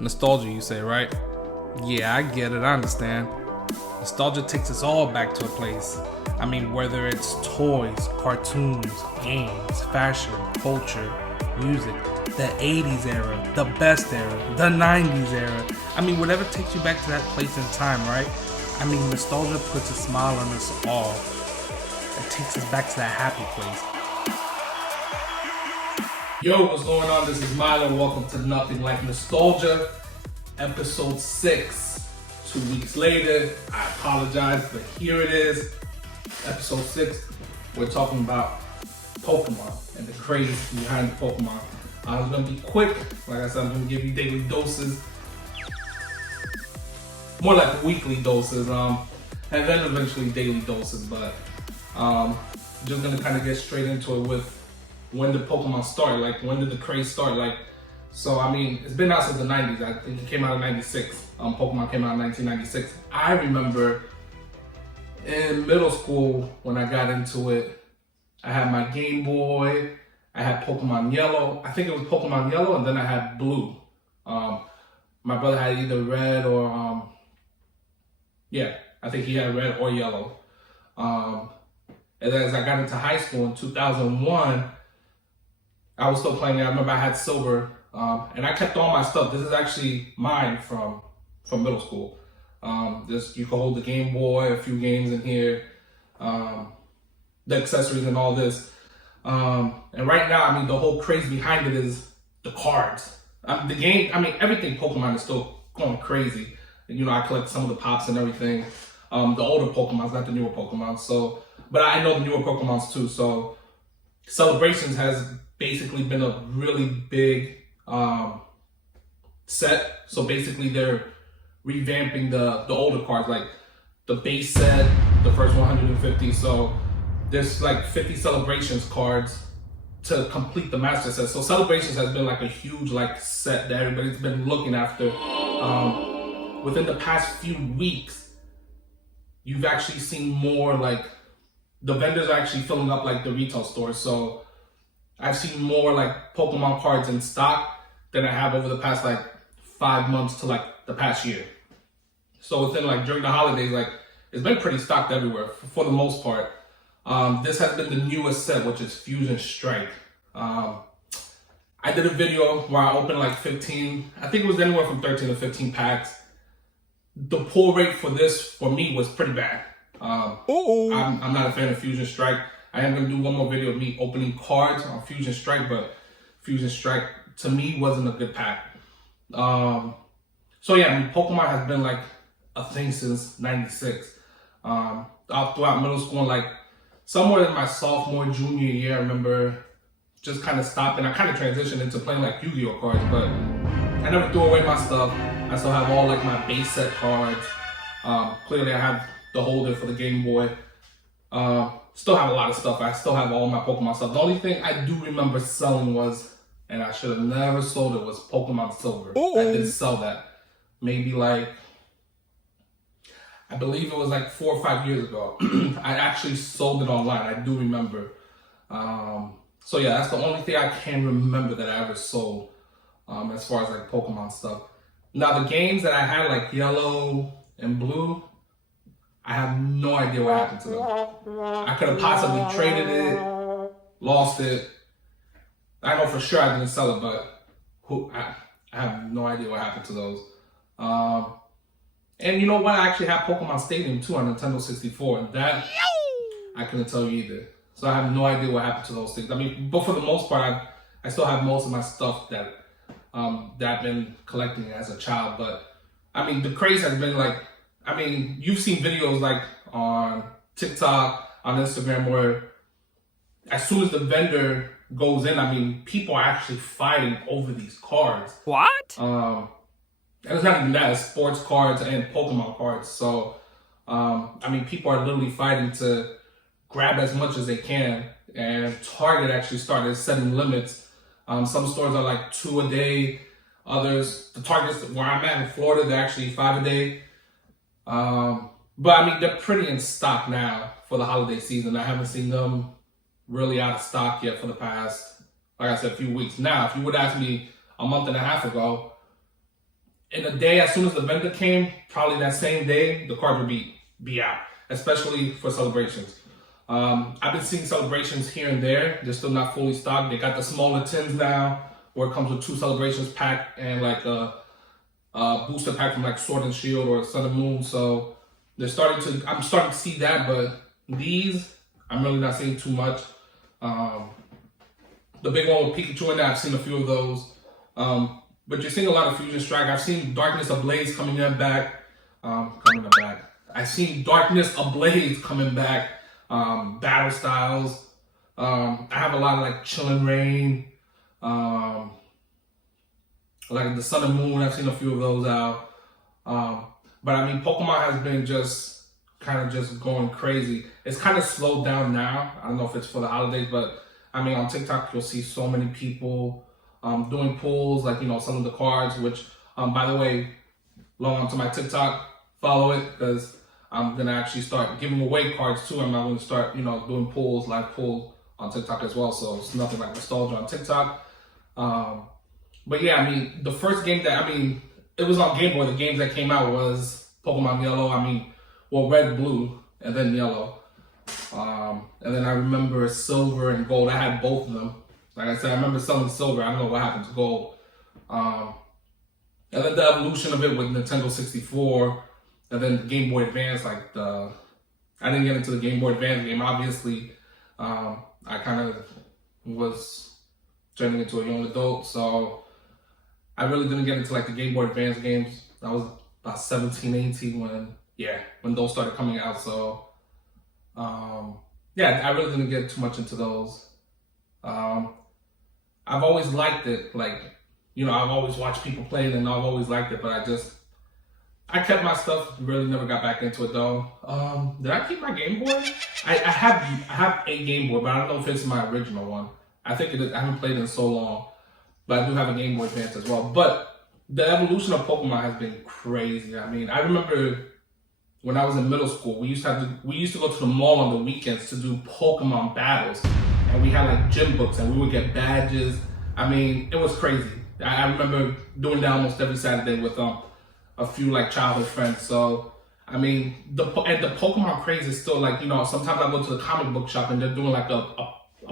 Nostalgia, you say, right? Yeah, I get it, I understand. Nostalgia takes us all back to a place. I mean, whether it's toys, cartoons, games, fashion, culture, music, the 80s era, the best era, the 90s era. I mean, whatever takes you back to that place in time, right? I mean, nostalgia puts a smile on us all. It takes us back to that happy place. Yo, what's going on? This is Milo. Welcome to Nothing Like Nostalgia, episode 6. 2 weeks later, I apologize, but here it is, episode 6. We're talking about Pokemon and the craze behind Pokemon. I was gonna be quick. Like I said, I'm gonna give you daily doses, more like weekly doses, and then eventually daily doses. But just gonna kind of get straight into it with when did Pokemon start? Like, when did the craze start? Like, so I mean, it's been out since the 90s. I think it came out in 96. Pokemon came out in 1996. I remember in middle school when I got into it, I had my Game Boy, I had Pokemon Yellow. I think it was Pokemon Yellow, and then I had Blue. My brother had either red or, I think he had red or yellow. And then as I got into high school in 2001, I was still playing it. I remember I had silver, and I kept all my stuff. This is actually mine from middle school. You can hold the Game Boy, a few games in here, the accessories and all this. And right now, I mean, the whole craze behind it is the cards. The game, I mean, everything Pokemon is still going crazy. You know, I collect some of the pops and everything. The older Pokemons, not the newer Pokemons. So, but I know the newer Pokemons too. So, Celebrations has basically been a really big set. So basically, they're revamping the older cards, like the base set, the first 150. So there's like 50 Celebrations cards to complete the master set. So Celebrations has been like a huge like set that everybody's been looking after. Within the past few weeks, you've actually seen more, like the vendors are actually filling up like the retail stores. So I've seen more like Pokemon cards in stock than I have over the past like 5 months to like the past year. So within like during the holidays, like it's been pretty stocked everywhere for the most part. This has been the newest set, which is Fusion Strike. I did a video where I opened like 15, I think it was anywhere from 13 to 15 packs. The pull rate for this, for me, was pretty bad. I'm not a fan of Fusion Strike. I am going to do one more video of me opening cards on Fusion Strike, but Fusion Strike, to me, wasn't a good pack. So yeah, I mean, Pokemon has been like a thing since 96. Throughout middle school, and like somewhere in my sophomore, junior year, I remember just kind of stopping. I kind of transitioned into playing like Yu-Gi-Oh cards, but I never threw away my stuff. I still have all like my base set cards. Clearly I have the holder for the Game Boy. Still have a lot of stuff. I still have all my Pokemon stuff. The only thing I do remember selling was, and I should have never sold it, was Pokemon Silver. I did sell that. Maybe like, I believe it was like 4 or 5 years ago. I actually sold it online. I do remember. So yeah, that's the only thing I can remember that I ever sold as far as like Pokemon stuff. Now the games that I had, like Yellow and Blue, I have no idea what happened to them. I could have possibly traded it, lost it. I know for sure I didn't sell it, but I have no idea what happened to those. And you know what? I actually have Pokemon Stadium too on Nintendo 64, and that I couldn't tell you either. So I have no idea what happened to those things. I mean, but for the most part, I still have most of my stuff that I've been collecting as a child. But I mean, the craze has been like, I mean, you've seen videos like on TikTok, on Instagram, where as soon as the vendor goes in, I mean, people are actually fighting over these cards. What? And it's not even that, it's sports cards and Pokemon cards. So, I mean, people are literally fighting to grab as much as they can. And Target actually started setting limits. Some stores are like 2 a day. Others, the Targets where I'm at in Florida, they're actually 5 a day. But I mean, they're pretty in stock now for the holiday season. I haven't seen them really out of stock yet for the past, like I said, a few weeks. Now, if you would ask me a month and a half ago, in a day, as soon as the vendor came, probably that same day, the cards would be out, especially for celebrations. I've been seeing celebrations here and there. They're still not fully stocked. They got the smaller tins now, where it comes with 2 celebrations pack and like a booster pack from like Sword and Shield or Sun and Moon. So I'm starting to see that, but these, I'm really not seeing too much. The big one with Pikachu in there, I've seen a few of those. But you're seeing a lot of Fusion Strike. I've seen Darkness Ablaze coming back. I've seen Darkness Ablaze coming back. Battle Styles. I have a lot of like Chillin' Rain. Like the Sun and Moon, I've seen a few of those out. But I mean, Pokemon has been just kind of just going crazy. It's kind of slowed down now. I don't know if it's for the holidays, but I mean, on TikTok, you'll see so many people doing pulls, like, you know, some of the cards, which, by the way, log on to my TikTok, follow it, because I'm going to actually start giving away cards too. I'm going to start, you know, doing pulls, live pull on TikTok as well. So it's nothing like nostalgia on TikTok. But yeah, I mean, the first game that, I mean, it was on Game Boy. The games that came out was Pokemon Yellow. I mean, well, Red, Blue, and then Yellow. And then I remember Silver and Gold. I had both of them. Like I said, I remember selling Silver. I don't know what happened to Gold. And then the evolution of it with Nintendo 64. And then the Game Boy Advance, like I didn't get into the Game Boy Advance game, obviously. I kind of was turning into a young adult, so I really didn't get into like the Game Boy Advance games. I was about 17, 18 when those started coming out. So yeah, I really didn't get too much into those. I've always liked it, like, you know, I've always watched people play it and I've always liked it, but I kept my stuff, really never got back into it though. Did I keep my Game Boy? I have a Game Boy, but I don't know if it's my original one. I think it is. I haven't played it in so long, but I do have a Game Boy Advance as well. But the evolution of Pokemon has been crazy. I mean, I remember when I was in middle school, we used to go to the mall on the weekends to do Pokemon battles, and we had like gym books, and we would get badges. I mean, it was crazy. I remember doing that almost every Saturday with a few like childhood friends. So I mean, the Pokemon craze is still like, you know, sometimes I go to the comic book shop and they're doing like a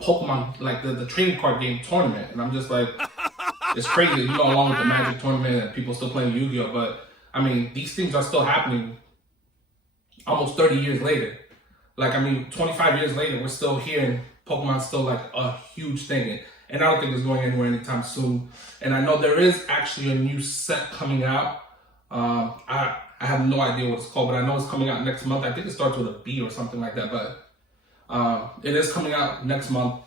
Pokemon, like the trading card game tournament, and I'm just like, it's crazy, you know, along with the Magic tournament and people still playing Yu-Gi-Oh. But I mean, these things are still happening almost 30 years later. Like, I mean, 25 years later, we're still here and Pokemon's still like a huge thing. And I don't think it's going anywhere anytime soon. And I know there is actually a new set coming out. I have no idea what it's called, but I know it's coming out next month. I think it starts with a B or something like that, but it is coming out next month.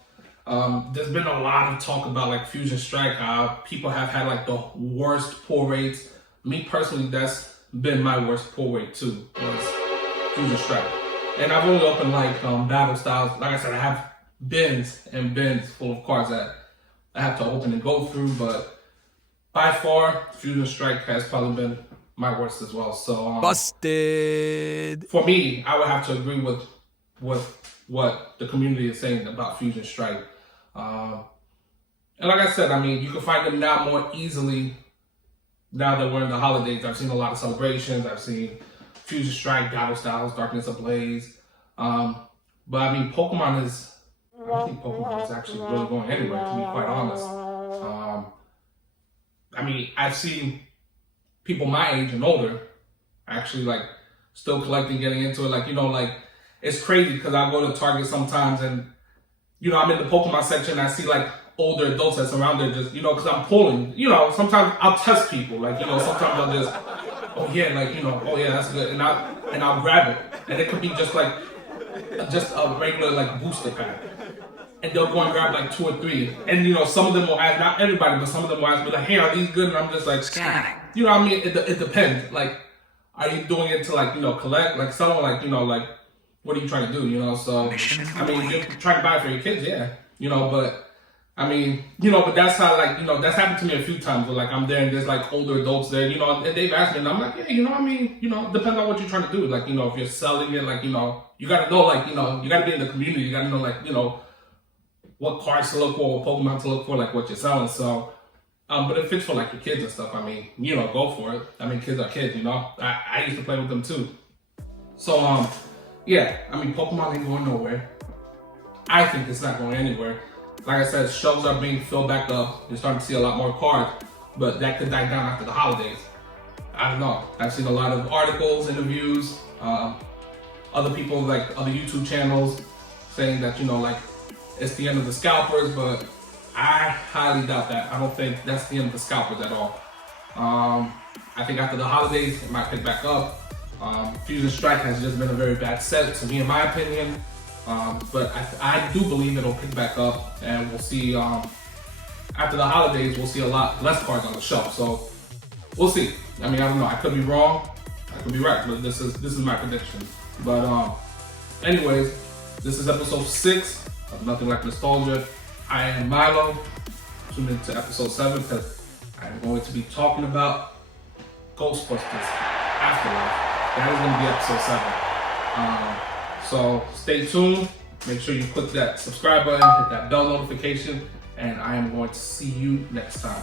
There's been a lot of talk about like Fusion Strike. People have had like the worst pull rates. Me personally, that's been my worst pull rate too, was Fusion Strike. And I've only opened like Battle Styles. Like I said, I have bins and bins full of cards that I have to open and go through, but by far, Fusion Strike has probably been my worst as well. So busted. For me, I would have to agree with what the community is saying about Fusion Strike. And like I said, I mean, you can find them now more easily now that we're in the holidays. I've seen a lot of celebrations. I've seen Fusion Strike, Battle Styles, Darkness Ablaze. But I mean, I don't think Pokemon is actually really going anywhere, to be quite honest. I mean, I've seen people my age and older actually like still collecting, getting into it. Like, you know, like it's crazy because I go to Target sometimes and, you know, I'm in the Pokemon section and I see like older adults that's around there just, you know, because I'm pulling, you know, sometimes I'll test people. Like, you know, sometimes I'll just, oh yeah, like, you know, oh yeah, that's good. And I'll grab it. And it could be just like, just a regular like booster pack. And they'll go and grab like 2 or 3. And, you know, some of them will ask, not everybody, but some of them will ask me like, hey, are these good? And I'm just like, scanning. You know what I mean? It depends. Like, are you doing it to like, you know, collect? Like, someone like, you know, like, what are you trying to do? You know, so, I mean, you're trying to buy it for your kids, yeah. You know, but, I mean, you know, but that's how, like, you know, that's happened to me a few times where, like, I'm there and there's, like, older adults there, you know, and they've asked me, and I'm like, yeah, you know what I mean? You know, depends on what you're trying to do. Like, you know, if you're selling it, like, you know, you got to know, like, you know, you got to be in the community. You got to know, like, you know, what cards to look for, what Pokemon to look for, like, what you're selling. So, But if it's for like your kids and stuff, I mean, you know, go for it. I mean, kids are kids, you know. I used to play with them too. So yeah, I mean, Pokemon ain't going nowhere. I think it's not going anywhere. Like I said, shelves are being filled back up. You're starting to see a lot more cards, but that could die down after the holidays. I don't know. I've seen a lot of articles, interviews, other people, like other YouTube channels saying that, you know, like it's the end of the scalpers, but I highly doubt that. I don't think that's the end of the scalpers at all. I think after the holidays, it might pick back up. Fusion Strike has just been a very bad set to me, in my opinion. But I do believe it'll pick back up, and we'll see. After the holidays, we'll see a lot less cards on the shelf. So we'll see. I mean, I don't know. I could be wrong. I could be right. But this is my prediction. But anyways, this is episode 6 of Nothing Like Nostalgia. I am Milo. Tune into episode 7 because I'm going to be talking about Ghostbusters Afterlife. That is going to be episode 7. So stay tuned. Make sure you click that subscribe button, hit that bell notification, and I am going to see you next time.